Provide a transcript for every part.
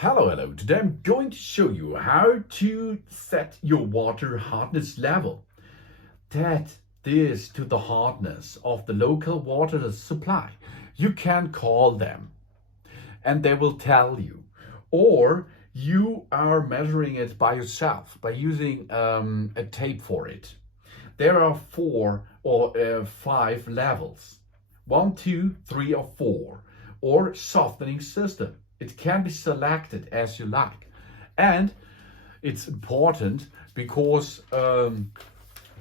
Hello. Today I'm going to show you how to set your water hardness level. That is to the hardness of the local water supply. You can call them and they will tell you. Or you are measuring it by yourself by using a tape for it. There are four or five levels. 1, 2, 3, or 4. Or softening system. It can be selected as you like. And it's important because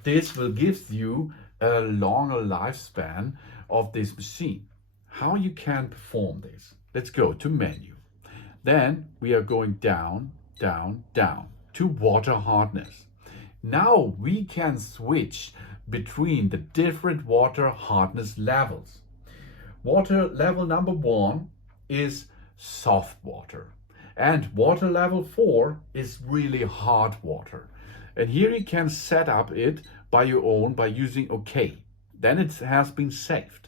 this will give you a longer lifespan of this machine. How you can perform this? Let's go to menu. Then we are going down to water hardness. Now we can switch between the different water hardness levels. Water level number 1 is soft water, and water level 4 is really hard water. And here you can set up it by your own by using OK. Then it has been saved.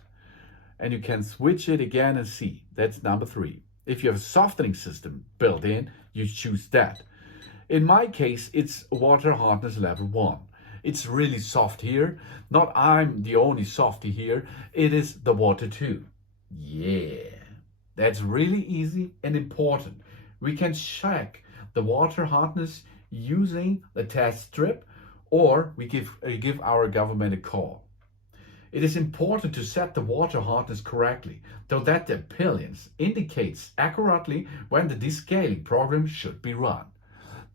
And you can switch it again and see. That's number 3. If you have a softening system built in, you choose that. In my case, it's water hardness level 1. It's really soft here. Not I'm the only softy here. It is the water too. Yeah, that's really easy and important. We can check the water hardness using the test strip, or we give our government a call. It is important to set the water hardness correctly, so that the appearance indicates accurately when the descaling program should be run.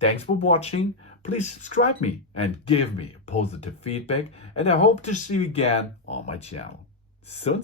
Thanks for watching. Please subscribe me and give me positive feedback, and I hope to see you again on my channel. Soon.